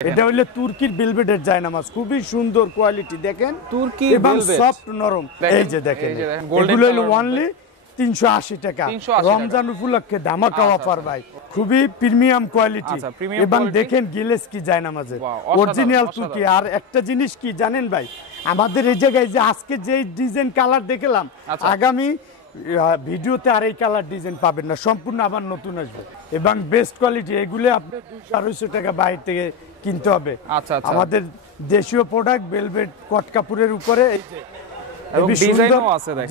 এটা হইলো তুর্কির ভেলভেটের জায়নামাজ, খুবই সুন্দর কোয়ালিটি দেখেন, তুর্কি এবং সফট নরম। এই যে দেখেন, এগুলো হইলো অনলি 380 টাকা, রমজান উপলক্ষে ধামাকা অফার ভাই, খুবই প্রিমিয়াম কোয়ালিটি। এবং দেখেন গিলেস কি জায়নামাজের অরিজিনাল তুর্কি। আর একটা জিনিস কি জানেন ভাই, আমাদের এই জায়গায় যে আজকে যে ডিজাইন কালার দেখলাম, আগামী ভিডিওতে আর এই কালার ডিজাইন পাবেন না, সম্পূর্ণ আবার নতুন আসবে এবং বেস্ট কোয়ালিটি। এগুলো আপনার 200-250 টাকা বাইরে থেকে কিনতে হবে। আমাদের দেশীয় প্রোডাক্ট, ভেলভেট কট কাপড়ের উপরে এই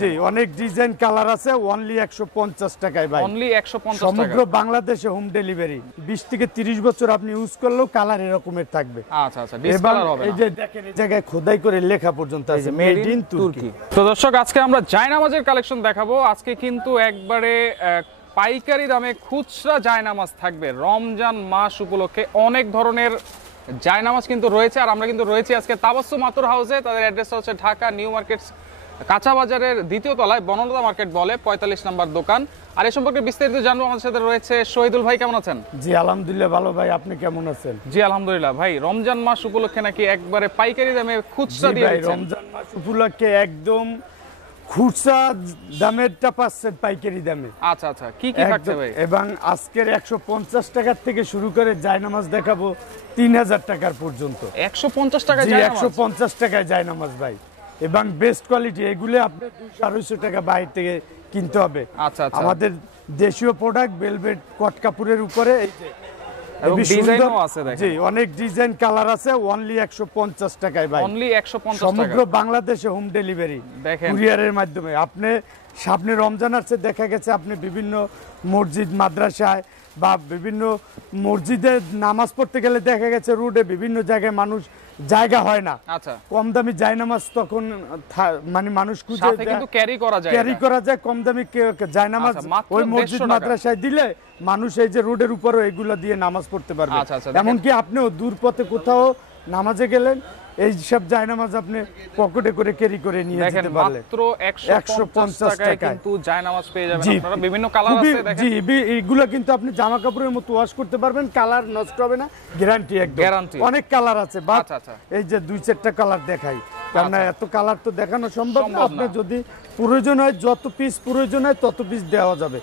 যে অনেক ডিজাইন কালার আছে, অনলি 150 টাকায় ভাই, সমগ্র বাংলাদেশে হোম ডেলিভারি। 20 থেকে 30 বছর আপনি ইউজ করলেও কালার এরকমের থাকবে। এই যে দেখেন, এই জায়গায় খোদাই করে লেখা পর্যন্ত আছে মেড ইন তুর্কি। তো দর্শক, আজকে আমরা জায়নামাজের কালেকশন দেখাবো। আজকে কিন্তু একবারে পাইকারি দামে খুচরা জায়নামাজ থাকবে। রমজান মাস উপলক্ষে অনেক ধরনের জায়নামাজ কিন্তু রয়েছে। আর আমরা কিন্তু রয়েছি আজকে তাবাসসুম আতর হাউসে। তাদের অ্যাড্রেস হচ্ছে ঢাকা নিউ মার্কেট কাঁচা বাজারের 2য় তলায়, বনলতা মার্কেট বলে, 45 নম্বর দোকান। আর এই সম্পর্কে বিস্তারিত জানবো। আমাদের সাথে রয়েছে শহীদুল ভাই। কেমন আছেন? জি আলহামদুলিল্লাহ ভালো ভাই, আপনি কেমন আছেন? জি আলহামদুলিল্লাহ ভাই। রমজান মাস উপলক্ষে নাকি একবারে পাইকারি দামে খুচরা দিয়ে দিচ্ছেন? রমজান মাস উপলক্ষে একদম খুচরা দামেরটা পাচ্ছেন পাইকারি দামে। আচ্ছা আচ্ছা, কি কি থাকছে ভাই? এবং আজকের 150 টাকার থেকে শুরু করে জায়নামাজ দেখাবো 3000 টাকার পর্যন্ত। 150 টাকায় জায়নামাজ? 150 টাকায় জায়নামাজ ভাই, এবং বেস্ট কোয়ালিটি। এগুলো আপনার 200-250 টাকা বাইরে থেকে কিনতে হবে। আচ্ছা আচ্ছা, আমাদের দেশীয় প্রোডাক্ট, ভেলভেট কট কাপড়ের উপরে এই যে অনেক ডিজাইন কালার আছে, অনলি 150 টাকায় ভাই, সমগ্র বাংলাদেশে হোম ডেলিভারি কুরিয়ারের মাধ্যমে। আপনি সামনে রমজান আসছে, দেখা গেছে আপনি বিভিন্ন মসজিদ মাদ্রাসায় বা বিভিন্ন মসজিদে নামাজ পড়তে গেলে দেখা গেছে রোডে বিভিন্ন জায়গায় মানুষ জায়গা হয় না, কম দামি জায়নামাজ তখন মানে মানুষ খুঁজে ক্যারি করা যায় কম দামি জায়নামাজ। ওই মসজিদ মাদ্রাসায় দিলে মানুষ এই যে রোডের উপরও এগুলো দিয়ে নামাজ পড়তে পারবে। এমনকি আপনিও দূর পথে কোথাও নামাজে গেলেন, এই সব জায়নামাজ আপনি পকেটে করে ক্যারি করে নিয়ে যেতে পারলেন। মাত্র 150 টাকায় কিন্তু জায়নামাজ পেয়ে যাবেন আপনারা। বিভিন্ন কালার আছে দেখেন। জি, এগুলো কিন্তু আপনি জামা কাপড়ের মতো ওয়াশ করতে পারবেন, কালার নষ্ট হবে না, গ্যারান্টি একদম। অনেক কালার আছে, বাট এই যে 2-4টা কালার দেখাই, কারণ এত কালার তো দেখানো সম্ভব না। আপনার যদি প্রয়োজন হয়, যত পিস প্রয়োজন হয় তত পিস দেওয়া যাবে।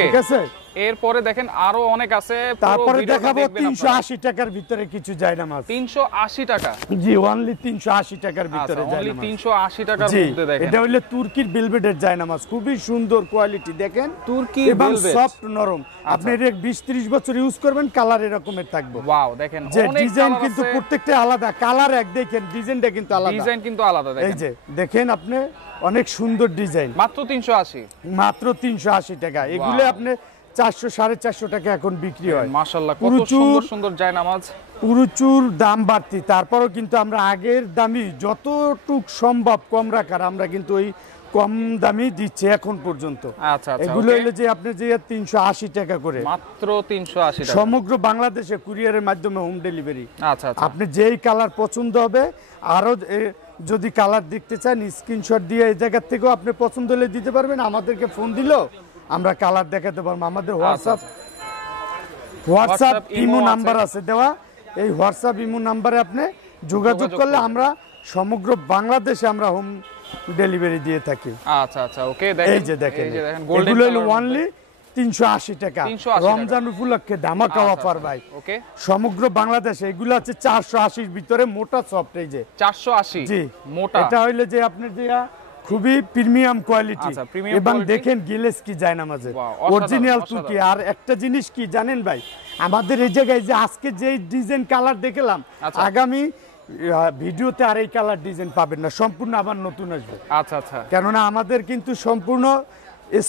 ঠিক আছে, এরপরে দেখেন আরো অনেক আছে। তারপরে দেখাবো 380 টাকার ভিতরে কিছু জায়নামাজ। 380 টাকা? জি, অনলি 380 টাকার ভিতরে জায়নামাজ। 380 টাকার মধ্যে দেখেন, এটা হলো তুর্কির ভেলভেটের জায়নামাজ, খুবই সুন্দর কোয়ালিটি দেখেন, তুর্কি এবং সফট নরম। আপনি এর 20-30 বছর ইউজ করবেন, কালার এরকমের থাকবে। ওয়াও, দেখেন যে ডিজাইন কিন্তু প্রত্যেকটা আলাদা, কালার এক, দেখেন ডিজাইনটা কিন্তু আলাদা, ডিজাইন কিন্তু আলাদা। দেখেন এই যে দেখেন, আপনি অনেক সুন্দর ডিজাইন, মাত্র 380, মাত্র 380 টাকা। এগুলো আপনি 400-450 টাকা এখন বিক্রি হয়। মাশাআল্লাহ, কত সুন্দর সুন্দর জায়নামাজ। প্রচুর দাম বাড়তি, তারপরেও কিন্তু আমরা আগের দামি যতটুক সম্ভব কম রাখার, আমরা কিন্তু ওই কম দামি দিচ্ছি এখন পর্যন্ত। আচ্ছা আচ্ছা, এগুলো হলো যে আপনি যে 380 টাকা করে, মাত্র 380 টাকা, সমগ্র বাংলাদেশে কুরিয়ারের মাধ্যমে হোম ডেলিভারি। আচ্ছা আচ্ছা, আপনি যেই কালার পছন্দ হবে, আরো যদি কালার দেখতে চান স্ক্রিনশট দিয়ে এই জায়গা থেকেও আপনি পছন্দ হলে দিতে পারবেন, আমাদেরকে ফোন দিলেও আমরা কালার দেখাতে পারবো। আমাদের হোয়াটসঅ্যাপ ইমো নাম্বার আছে দেওয়া, এই হোয়াটসঅ্যাপ ইমো নাম্বারে আপনি যোগাযোগ করলে আমরা সমগ্র বাংলাদেশে আমরা হোম ডেলিভারি দিয়ে থাকি। আচ্ছা আচ্ছা, ওকে, দেখেন এই যে দেখেন, এগুলো হলো অনলি 380 টাকা, রমজান উপলক্ষে ধামাকা অফার ভাই, ওকে, সমগ্র বাংলাদেশে। এগুলো আছে 480 ভিতরে মোটা সফট, এই যে 480, জি মোটা। এটা হইলো যে আপনি যে খুবই প্রিমিয়াম কোয়ালিটি, এবং দেখেন গিলেস কি জায়নামাজের অরিজিনাল তুর্কি। আর একটা জিনিস কি জানেন ভাই, আমাদের এই জায়গায় যে আজকে যে ডিজাইন কালার দেখলাম, আগামী ভিডিওতে আর এই কালার ডিজাইন পাবেন না, সম্পূর্ণ আবার নতুন আসবে। আচ্ছা আচ্ছা, কেননা আমাদের কিন্তু সম্পূর্ণ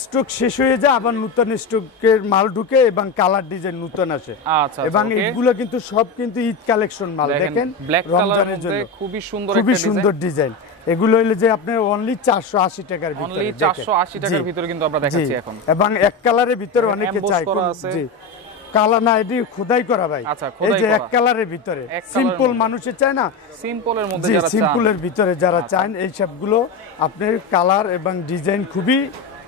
স্টক শেষ হয়ে যায়, আবার নতুন স্টকের মাল ঢুকে এবং কালার ডিজাইন নতুন আসে। আচ্ছা, এবং এগুলো কিন্তু সব কিন্তু ঈদ কালেকশন মাল। দেখেন রমজানের জন্য খুবই সুন্দর, খুবই সুন্দর ডিজাইন। এগুলো হইলো যে আপনার অনলি 480 টাকার ভিতরে, অনলি 480 টাকার ভিতরে কিন্তু আমরা দেখাচ্ছি এখন। এবং এক কালারের ভিতরে অনেকে চায়, জি কালার না, এটি খোদাই করা ভাই। এই যে এক কালারের ভিতরে সিম্পল মানুষে চায় না, সিম্পলের মধ্যে যারা চান, সিম্পলের ভিতরে যারা চান, এই সবগুলো আপনার কালার এবং ডিজাইন খুবই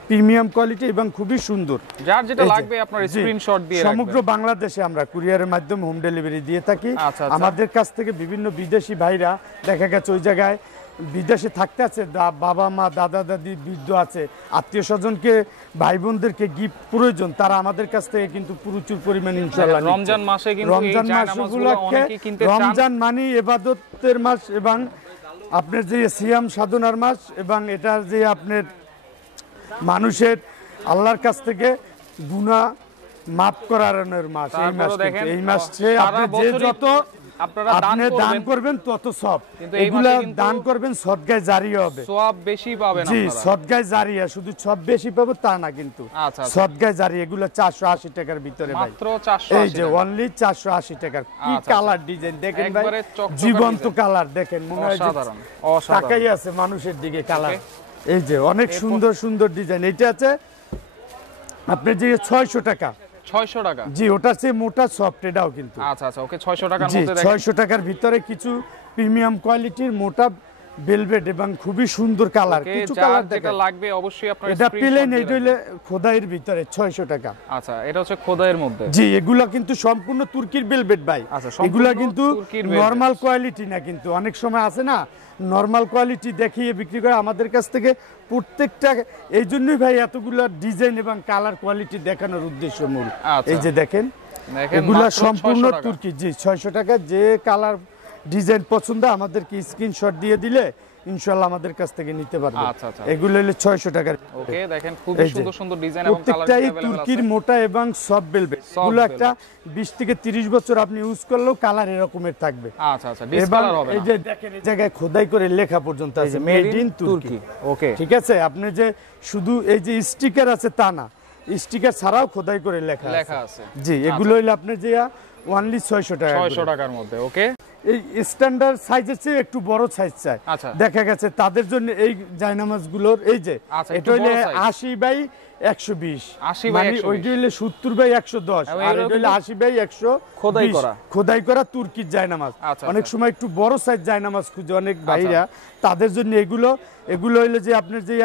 প্রিমিয়াম কোয়ালিটি এবং খুবই সুন্দর। যার যেটা লাগবে আপনার স্ক্রিনশট দিয়ে রাখবেন। সমগ্র বাংলাদেশে আমরা কুরিয়ারের মাধ্যমে হোম ডেলিভারি দিয়ে থাকি। আমাদের কাছ থেকে বিভিন্ন বিদেশি ভাইরা দেখা গেছে ওই জায়গায় বিদেশে থাকতে আছে, বাবা মা দাদা দাদি বৃদ্ধ আছে, আত্মীয় স্বজনকে ভাই বোনদেরকে গিফট প্রয়োজন, তারা আমাদের কাছ থেকে কিন্তু প্রচুর পরিমাণে ইনশাআল্লাহ রমজান মাসে কিন্তু রমজান মাসগুলো রমজান মানে ইবাদতের মাস এবং আপনার যে সিয়াম সাধনার মাস এবং এটার যে আপনার মানুষের আল্লাহর কাছ থেকে গুনাহ মাফ করানোর মাস। এই মাসে আপনি যে যত আপনি দান করবেন তত সব, এগুলা দান করবেন সদকায়ে জারিয়া হবে, সওয়াব বেশি পাবেন আপনারা। জি সদকায়ে জারিয়া, শুধু সব বেশি পাবো তা না কিন্তু সদকায়ে জারিয়া। এগুলো 480 টাকার ভিতরে ভাই, মাত্র 480। এই যে অনলি 480 টাকার। কি কালার ডিজাইন দেখেন ভাই, জীবন্ত কালার দেখেন, মনে হয় তাকাই আছে মানুষের দিকে কালার। এই যে অনেক সুন্দর সুন্দর ডিজাইন। এটা আছে আপনার যে 600 টাকা। 600 টাকা? জি, ওটা হচ্ছে মোটা সফট, এটাও কিন্তু। আচ্ছা আচ্ছা, ওকে 600 টাকার মধ্যে দেখেন। 600 টাকার ভিতরে কিছু প্রিমিয়াম কোয়ালিটির মোটা ভেলভেট এবং খুবই সুন্দর কালার। কিছু কালার যেটা লাগবে অবশ্যই আপনারা এটা প্লেন, এটা হলো খোদাইয়ের ভিতরে 600 টাকা। আচ্ছা, এটা হচ্ছে খোদাইয়ের মধ্যে। জি, এগুলা কিন্তু সম্পূর্ণ তুর্কির ভেলভেট ভাই। এগুলা কিন্তু নরমাল কোয়ালিটি না, কিন্তু অনেক সময় আছে না নরমাল কোয়ালিটি দেখিয়ে বিক্রি করে আমাদের কাছ থেকে প্রত্যেকটা। এই জন্যই ভাই এতগুলা ডিজাইন এবং কালার কোয়ালিটি দেখানোর উদ্দেশ্য মূল। এই যে দেখেন এগুলা সম্পূর্ণ তুর্কি। জি 600 টাকা। যে কালার ডিজাইন পছন্দ আমাদেরকে স্ক্রিনশট দিয়ে দিলে ইনশাআল্লাহ আমাদের কাছ থেকে নিতে পারবেন। এগুলো হলো 600 টাকার। ওকে, দেখেন খুবই সুন্দর সুন্দর ডিজাইন এবং কালার প্রত্যেকটাই তুর্কির মোটা এবং সফট ভেলভেট। এগুলো একটা 20 থেকে 30 বছর আপনি ইউজ করলেও কালার এরকমের থাকবে। আচ্ছা আচ্ছা, ডিসকালার হবে না। এই যে দেখেন এই জায়গায় খোদাই করে লেখা পর্যন্ত আছে মেড ইন তুর্কি। ওকে, ঠিক আছে। আপনি যে শুধু এই যে স্টিকার আছে তা না, স্টিকার ছাড়াও খোদাই করে লেখা আছে। জি, এগুলো হলো আপনি যে অনলি 600 টাকা, 600 টাকার মধ্যে। ওকে, এই স্ট্যান্ডার্ড সাইজের চেয়ে একটু বড় সাইজ চাই। দেখা গেছে তাদের জন্য এই জায়নামাজগুলোর এই যে এটা হলো 80 বাই 120, মানে ওইটা হলো 70 বাই 110, আর এটা হলো 80 বাই 100 খোদাই করা তুর্কির জায়নামাজ। অনেক সময় একটু বড় সাইজ জায়নামাজ খুঁজে অনেক ভাইরা, তাদের জন্য এগুলো হলো যে আপনার যে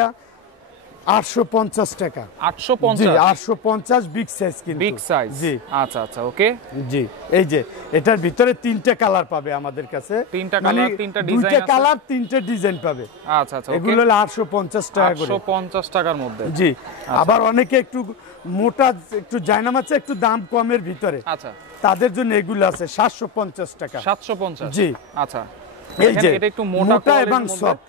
850 টাকা। 850 বিগ সাইজ, কিন্তু বিগ সাইজ। জি, আচ্ছা আচ্ছা, ওকে। জি, এই যে এটার ভিতরে 3টা কালার পাবে আমাদের কাছে। 3টা কালার, 3টা ডিজাইন আছে। 2টা কালার, 3টা ডিজাইন পাবে। আচ্ছা আচ্ছা, এগুলো হলো 850 টাকা করে। 850 টাকার মধ্যে। জি, আবার অনেকে একটু মোটা একটু জায়নামাজ একটু দাম কমের ভিতরে, আচ্ছা, তাদের জন্য এগুলো আছে 750 টাকা। 750? জি, আচ্ছা। এই যে এটা একটু মোটা এবং সফট।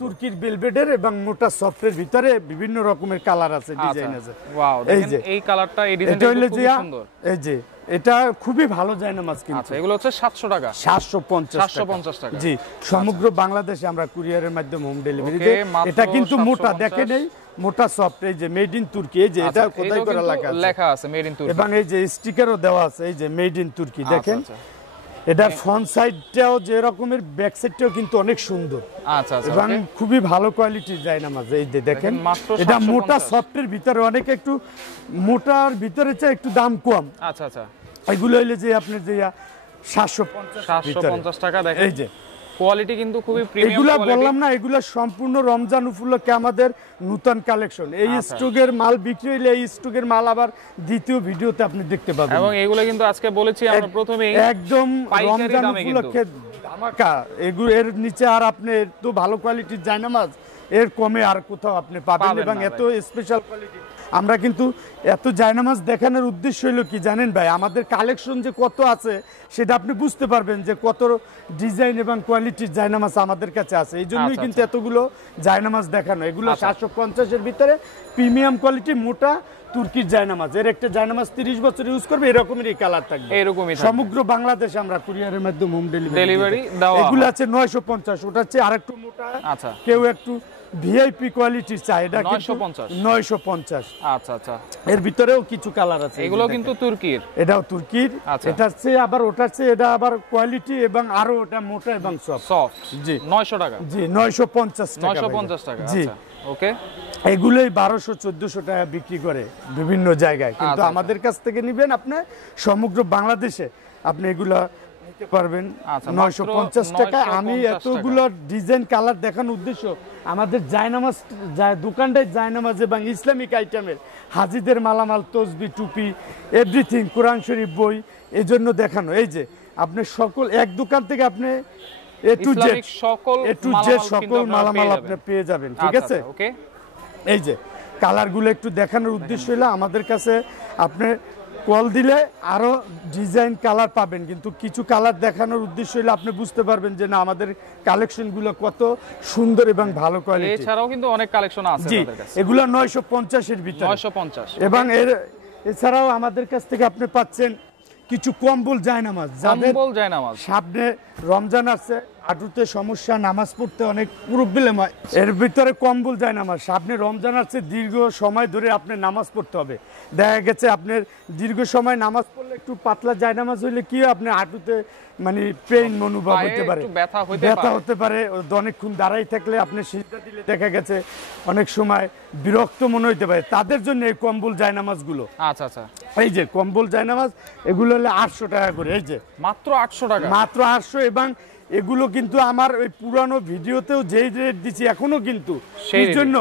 তুর্কির বেলভেটের এবং মোটা সফটের ভিতরে বিভিন্ন রকমের কালার আছে, ডিজাইন আছে। ওয়াও, দেখেন এই কালারটা, এই ডিজাইনটা খুব সুন্দর। এই যে এটা খুবই ভালো জায়নামাজ কিন্তু। আচ্ছা, এগুলো হচ্ছে 700 টাকা। 750 টাকা। জি, সমগ্র বাংলাদেশে আমরা কুরিয়ারের মাধ্যমে হোম ডেলিভারি দেই। এটা কিন্তু মোটা, দেখেন এই মোটা সফট, এই যে মেড ইন তুর্কি। এই যে এটা খোদাই করা লেখা আছে মেড ইন তুর্কি, এবং এই যে স্টিকারও দেওয়া আছে এই যে মেড ইন তুর্কি। দেখেন এটার ফ্রন্ট সাইডটাও যে রকমের, ব্যাক সাইডটাও কিন্তু অনেক সুন্দর। আচ্ছা আচ্ছা, এবং খুবই ভালো কোয়ালিটির জায়নামাজ। এই যে দেখেন এটা মোটা সফটের ভিতরে, অনেক একটু মোটার ভিতরে চাই একটু দাম কম। আচ্ছা আচ্ছা, এগুলো হইলে যে আপনার যে 750 টাকা। দেখেন এই যে কোয়ালিটি কিন্তু খুবই প্রিমিয়াম। এগুলা বললাম না, এগুলা সম্পূর্ণ রমজান উপলক্ষে আমাদের নতুন কালেকশন। এই স্টকের মাল বিক্রি হইলে এই স্টকের মাল আবার দ্বিতীয় ভিডিওতে আপনি দেখতে পাবেন। এবং এগুলো কিন্তু আজকে বলেছি আমরা প্রথমেই একদম রমজান উপলক্ষে ধামাকা। এগুলো এর নিচে আর আপনি তো ভালো কোয়ালিটির জায়নামাজ এর কমে আর কোথাও আপনি পাবেন, এবং এত স্পেশাল কোয়ালিটি। আমরা কিন্তু এত জায়নামাজ দেখানোর উদ্দেশ্য হলো কি জানেন ভাই, আমাদের কালেকশন যে কত আছে সেটা আপনি বুঝতে পারবেন যে কত ডিজাইন এবং কোয়ালিটির জায়নামাজ আমাদের কাছে আছে। এই জন্যই কিন্তু এতগুলো জায়নামাজ দেখানো। এগুলো 750-এর ভিতরে প্রিমিয়াম কোয়ালিটি মোটা তুর্কির জায়নামাজ। এর একটা জায়নামাজ 30 বছর ইউজ করবে, এরকমেরই কালার থাকবে। সমগ্র বাংলাদেশে আমরা কুরিয়ারের মাধ্যমে হোম ডেলিভারি দেওয়া। এগুলো আছে 950, ওটা হচ্ছে আরেকটু মোটা। আচ্ছা, কেউ একটু ভিআইপি কোয়ালিটি চাই, এটা 950। আচ্ছা আচ্ছা, এর ভিতরেও কিছু কালার আছে। এগুলো কিন্তু তুর্কির, এটাও তুর্কির। এটার চেয়ে আবার ওটার চেয়ে এটা আবার কোয়ালিটি এবং আরো ওটা মোটা এবং সফট। জি 900 টাকা। জি 950 টাকা। জি, ওকে। এগুলোই 1200-1400 টাকা বিক্রি করে বিভিন্ন জায়গায়, কিন্তু আমাদের কাছ থেকে নিবেন আপনি সমগ্র বাংলাদেশে আপনি এগুলা নিতে পারবেন আচ্ছা, 950 টাকা। আমি 950 এতগুলো ডিজাইন কালার দেখানোর উদ্দেশ্য আমাদের জায়নামাজ দোকানটায় জায়নামাজ এবং ইসলামিক আইটেমের হাজিদের মালামাল, তসবি, টুপি, এভরিথিং, কোরআন শরীফ বই এজন্য দেখানো। এই যে আপনি সকল এক দোকান থেকে আপনি এ টু জেড সকল মালামাল আপনি পেয়ে যাবেন, ঠিক আছে? ওকে, এই যে কালারগুলো একটু দেখানোর উদ্দেশ্য হলো আমাদের কাছে আপনি কল দিলে আরো ডিজাইন কালার পাবেন, কিন্তু কিছু কালার দেখানোর উদ্দেশ্য হলো আপনি বুঝতে পারবেন যে না আমাদের কালেকশনগুলো কত সুন্দর এবং ভালো কোয়ালিটি। এছাড়াও কিন্তু অনেক কালেকশন আছে জি, আমাদের কাছে। এগুলো 950 এর ভিতরে, 950। এবং এছাড়াও আমাদের কাছ থেকে আপনি পাচ্ছেন কিছু কম্বল জায়নামাজ, যাদের কম্বল জায়নামাজ সামনে রমজান আছে, হাঁটুতে সমস্যা, নামাজ পড়তে অনেক প্রবলেম হয়, এর ভিতরে কম্বল জায়নামাজ। সামনে রমজান আছে, দীর্ঘ সময় ধরে আপনি নামাজ পড়তে হবে, দেখা গেছে আপনার দীর্ঘ সময় নামাজ পড়লে একটু পাতলা জায়নামাজ হইলে কি হয়, আপনার হাঁটুতে মানে পেইন মনোভাব হতে পারে, ব্যথা হতে পারে, অনেকক্ষণ দাঁড়াই থাকলে আপনি সিজদা দিলে দেখা গেছে অনেক সময় বিরক্ত মনে হইতে পারে, তাদের জন্য এই কম্বল জায়নামাজগুলো। আচ্ছা আচ্ছা, এই যে কম্বল জায়নামাজ এগুলো হলে 800 টাকা করে। এই যে মাত্র 800 টাকা, মাত্র 800। এবং এগুলো কিন্তু আমার ওই পুরানো ভিডিওতেও যেই রেট দিচ্ছি এখনো কিন্তু সেই জন্য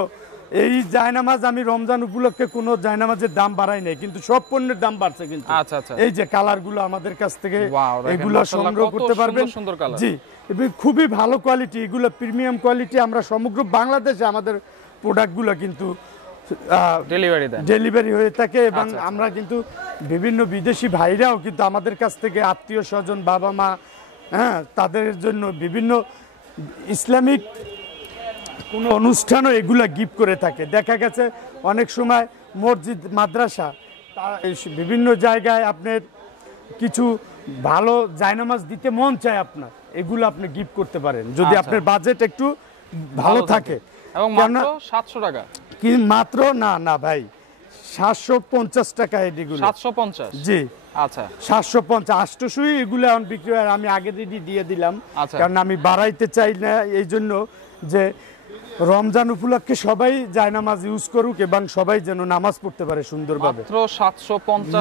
এই জায়নামাজ আমি রমজান উপলক্ষে কোনো জায়নামাজের দাম বাড়াই নাই, কিন্তু সব পণ্যের দাম বাড়ছে কিন্তু। আচ্ছা আচ্ছা, এই যে কালারগুলো আমাদের কাছ থেকে এগুলো মাশাআল্লাহ, সংগ্রহ করতে পারবেন। সুন্দর কালার, জি, এবং খুবই ভালো কোয়ালিটি, এগুলো প্রিমিয়াম কোয়ালিটি। আমরা সমগ্র বাংলাদেশে আমাদের প্রোডাক্টগুলো কিন্তু ডেলিভারি হয়ে থাকে, এবং আমরা কিন্তু বিভিন্ন বিদেশি ভাইরাও কিন্তু আমাদের কাছ থেকে আত্মীয় স্বজন, বাবা মা, হ্যাঁ, তাদের জন্য বিভিন্ন ইসলামিক কোনো অনুষ্ঠানও এগুলা গিফট করে থাকে। দেখা গেছে অনেক সময় মসজিদ, মাদ্রাসা, বিভিন্ন জায়গায় আপনার কিছু ভালো জায়নামাজ দিতে মন চায় আপনার, এগুলো আপনি গিফট করতে পারেন যদি আপনার বাজেট একটু ভালো থাকে। এবং মাত্র 700 টাকা কি? মাত্র না ভাই, 750 টাকা এগুলো। 750? জি, আচ্ছা, 750, 800 এগুলো এখন বিক্রি হয়। আমি আগে দিয়ে দিলাম, কারণ আমি বাড়াইতে চাই না, এই জন্য যে রমজান উপলক্ষে সবাই জায়নামাজ ইউজ করুক এবং সবাই যেন নামাজ পড়তে পারে সুন্দরভাবে।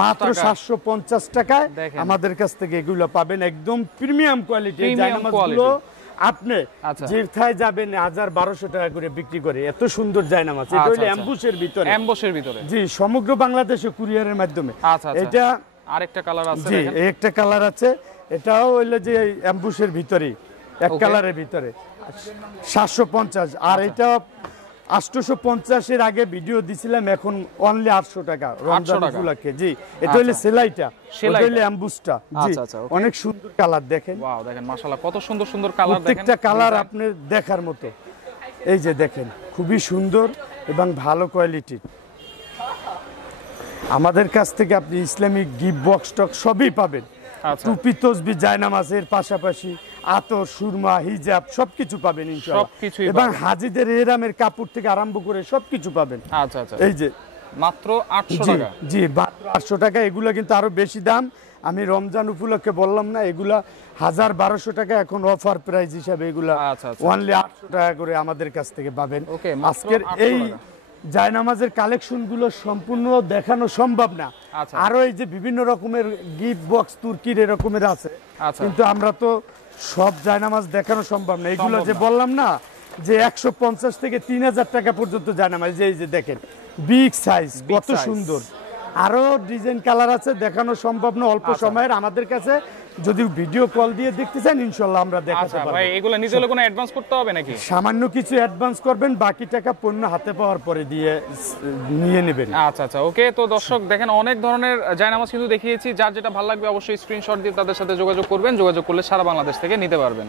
মাত্র 750 টাকায় আমাদের কাছ থেকে এগুলো পাবেন, একদম প্রিমিয়াম কোয়ালিটি জায়নামাজগুলো। আপনি যেথায় যাবেন 1000-1200 টাকা করে বিক্রি করে এত সুন্দর জায়নামাজ। এটা হলো অ্যাম্বুশের ভিতরে, জি, সমগ্র বাংলাদেশে কুরিয়ারের মাধ্যমে। এটা আরেকটা কালার আছে, জি, একটা কালার আছে, এটাও হইলো যে অ্যাম্বুশের ভিতরে, এক কালারের ভিতরে, 750। আর এটা 850 এর আগে ভিডিও দিছিলাম, এখন অনলি 800 টাকা রমজান উপলক্ষে। জি, এটা হলো সেলাইটা, এটা হলো অ্যাম্বুসটা। জি, অনেক সুন্দর কালার, দেখেন। ওয়াও, দেখেন মাশাআল্লাহ কত সুন্দর সুন্দর কালার, দেখেন প্রত্যেকটা কালার আপনি দেখার মতো। এই যে দেখেন, খুবই সুন্দর এবং ভালো কোয়ালিটির। আমাদের কাছ থেকে আপনি ইসলামিক গিফট বক্স টক সবই পাবেন। টুপি, তসবি, জায়নামাজের পাশাপাশি আতর, সুরমা, হিজাব সবকিছু পাবেন ইনশাআল্লাহ, এবং হাজিদের এহরামের কাপড় থেকে আরম্ভ করে সবকিছু পাবেন। আচ্ছা আচ্ছা, এই যে মাত্র 800 টাকা। জি, মাত্র 800 টাকা। এগুলো কিন্তু আরো বেশি দাম, আমি রমজান উপলক্ষে বললাম না, এগুলা 1000-1200 টাকা এখন অফার প্রাইস হিসাবে এগুলা অনলি 800 টাকা করে আমাদের কাছ থেকে পাবেন। আজকের এই জায়নামাজের কালেকশন গুলো সম্পূর্ণ দেখানো সম্ভব না, আরো এই যে বিভিন্ন রকমের গিফট বক্স তুর্কির এরকমের আছে, কিন্তু আমরা তো সব জায়নামাজ দেখানো সম্ভব না। এগুলো যে বললাম না যে 150 থেকে 3000 টাকা পর্যন্ত জায়নামাজ, এই যে দেখেন বিগ সাইজ, কত সুন্দর। আরো ডিজাইন কালার আছে, দেখানো সম্ভব না অল্প সময়ের। আমাদের কাছে যদি ভিডিও কল দিয়ে দেখতে চান ইনশাআল্লাহ আমরা দেখাতে পারবো। ভাই এগুলো নিতে হলে কোনো অ্যাডভান্স করতে হবে নাকি? সামান্য কিছু অ্যাডভান্স করবেন, বাকি টাকা পণ্য হাতে পাওয়ার পরে দিয়ে নিয়ে নেবেন। আচ্ছা আচ্ছা, ওকে। তো দর্শক দেখেন, অনেক ধরনের জায়নামাজ কিন্তু দেখিয়েছি, যার যেটা ভালো লাগবে অবশ্যই স্ক্রিনশট দিয়ে তাদের সাথে যোগাযোগ করবেন, যোগাযোগ করলে সারা বাংলাদেশ থেকে নিতে পারবেন।